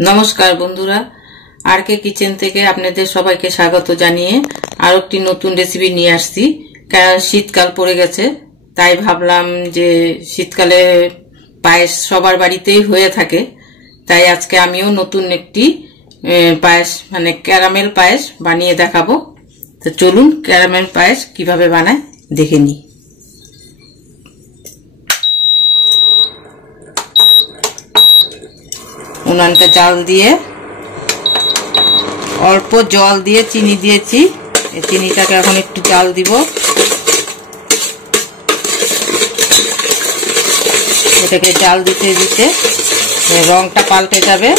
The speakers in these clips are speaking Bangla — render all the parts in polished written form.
नमस्कार बंधुरा आरके किचेन থেকে আপনাদের সবাইকে স্বাগত জানিয়ে আর একটি নতুন রেসিপি নিয়ে আসছি। কারণ শীতকাল পড়ে গেছে তাই ভাবলাম যে শীতকালে পায়েস সবার বাড়িতেই হয়ে থাকে, তাই আজকে আমিও নতুন একটি পায়েস মানে ক্যারামেল পায়েস বানিয়ে দেখাবো। তো চলুন ক্যারামেল পায়েস কিভাবে বানায় দেখে নিই। উনানটা জাল দিয়ে অল্প জল দিয়ে চিনি দিয়েছি, এই চিনিটাকে এখন একটু জাল দিব। এটাকে জাল দিতে দিতে রংটা পাল্টে যাবে।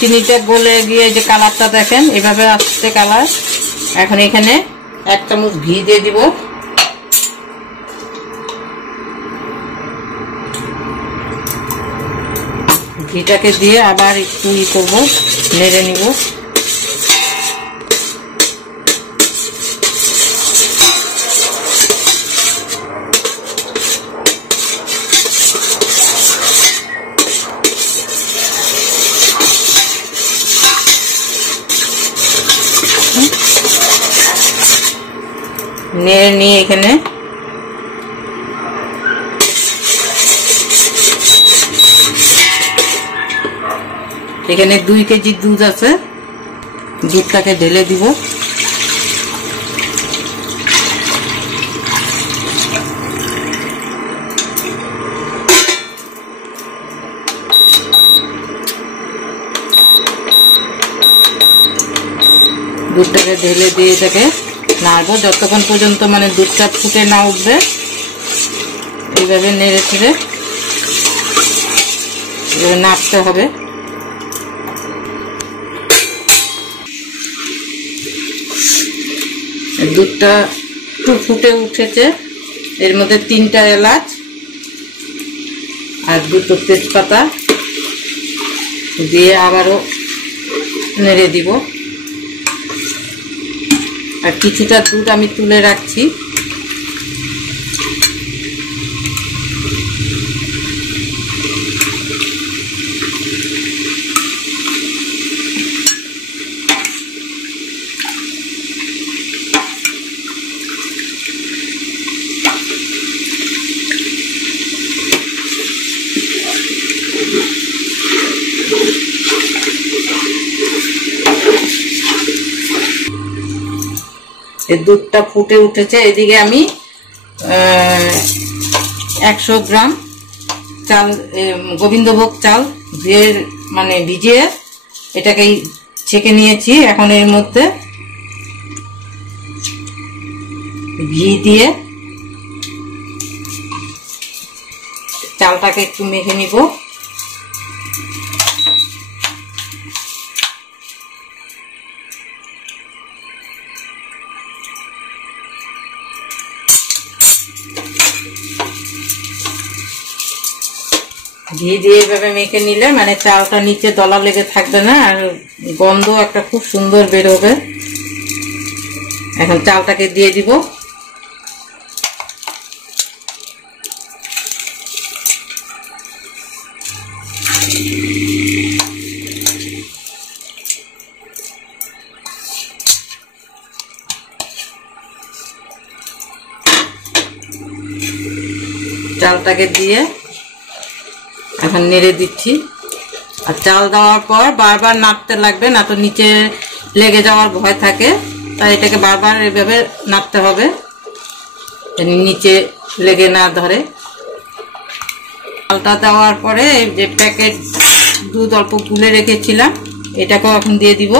চিনিটা গলে গিয়ে যে কালারটা দেখেন এভাবে আসছে কালার। এখন এখানে 1 চামচ ঘি দিয়ে দিব। ঘিটাকে দিয়ে আবার একটু করব, নেড়ে নিব। নেড়ে নিয়ে এখানে এখানে 2 কেজি দুধ আছে, দুধটাকে ঢেলে দিব। দুধটাকে ঢেলে দিয়ে এটাকে নাড়বো যতক্ষণ পর্যন্ত মানে দুধটা ফুটে না উঠবে। এইভাবে নেড়ে ছেড়ে নাড়তে হবে। দুধটা একটু ফুটে উঠেছে, এর মধ্যে 3টা এলাচ আর 2টো তেজপাতা দিয়ে আবারও নেড়ে দিব। আর কিছুটা দুধ আমি তুলে রাখছি। এই দুধটা ফুটে উঠেছে, এদিকে আমি 100 গ্রাম চাল গোবিন্দভোগ চাল ধুয়ে মানে ভিজিয়ে এটাকে ছেঁকে নিয়েছি। এখন এর মধ্যে ঘি দিয়ে চালটাকে একটু মেখে নিব। ঘি দিয়ে এভাবে মেখে নিলে মানে চালটা নিচে দলা লেগে থাকবে না, আর গন্ধ একটা খুব সুন্দর বের হবে। এখন চালটাকে দিয়ে দিব। চালটাকে দিয়ে এখন নেড়ে দিচ্ছি। আর চাল দেওয়ার পর বারবার নাড়তে লাগবে, না তো নিচে লেগে যাওয়ার ভয় থাকে, তাই এটাকে বারবার এভাবে নাড়তে হবে নিচে লেগে না ধরে। চালটা দেওয়ার পরে যে প্যাকেট দুধ অল্প গুলে রেখেছিলাম এটাকেও এখন দিয়ে দিব।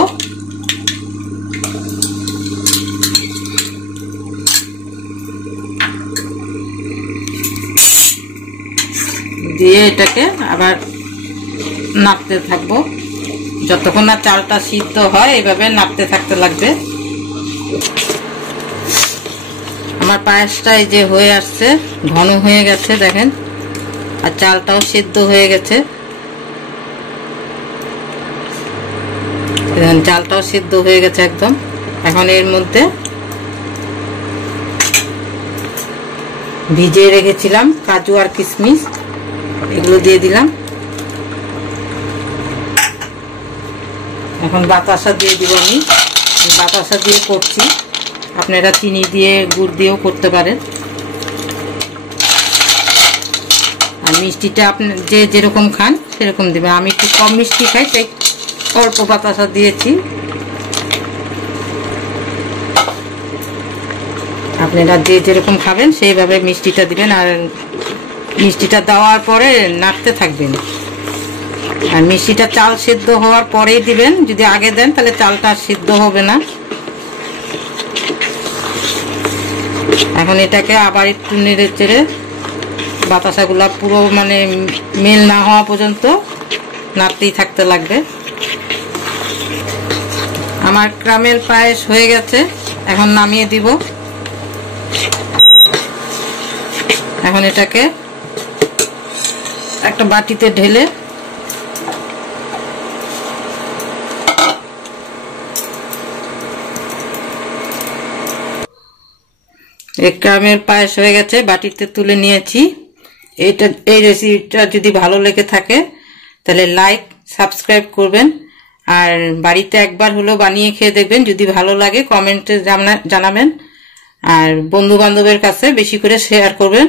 দিয়ে এটাকে আবার নাড়তে থাকবো যতক্ষণ না চালটা সিদ্ধ হয়। এইভাবে নাড়তে থাকতে লাগবে। আমার পায়েসটা এই যে হয়ে আসছে, ঘন হয়ে গেছে দেখেন, আর চালটাও সিদ্ধ হয়ে গেছে। চালটাও সিদ্ধ হয়ে গেছে একদম। এখন এর মধ্যে ভিজিয়ে রেখেছিলাম কাজু আর কিশমিশ, এগুলো দিয়ে দিলাম। এখন বাতাসা দিয়ে দিব। আমি বাতাসা দিয়ে করছি, আপনারা চিনি দিয়ে গুড় দিয়েও করতে পারেন। আর মিষ্টিটা আপনি যে যেরকম খান সেরকম দিবেন। আমি একটু কম মিষ্টি খাই, তাই অল্প বাতাসা দিয়েছি। আপনারা যে যেরকম খাবেন সেইভাবে মিষ্টিটা দিবেন। আর মিষ্টিটা দেওয়ার পরে নাড়তে থাকবেন। আর মিষ্টিটা চাল সিদ্ধ হওয়ার পরেই দিবেন। যদি আগে দেন তাহলে চালটা সিদ্ধ হবে না। এখন এটাকে আবার একটু নেড়ে চেড়ে বাতাসাগুলা পুরো মানে মেল না হওয়া পর্যন্ত নাড়তেই থাকতে লাগবে। আমার ক্যারামেল পায়েস হয়ে গেছে, এখন নামিয়ে দিব। এখন এটাকে একটা বাটিতে ঢেলে ক্যারামেল পায়েস হয়ে গেছে, বাটিতে তুলে নিয়েছি। এই রেসিপিটা যদি ভালো লেগে থাকে তাহলে লাইক সাবস্ক্রাইব করবেন। আর বাড়িতে একবার হলেও বানিয়ে খেয়ে দেখবেন। যদি ভালো লাগে কমেন্টে জানাবেন। আর বন্ধু বান্ধবের কাছে বেশি করে শেয়ার করবেন।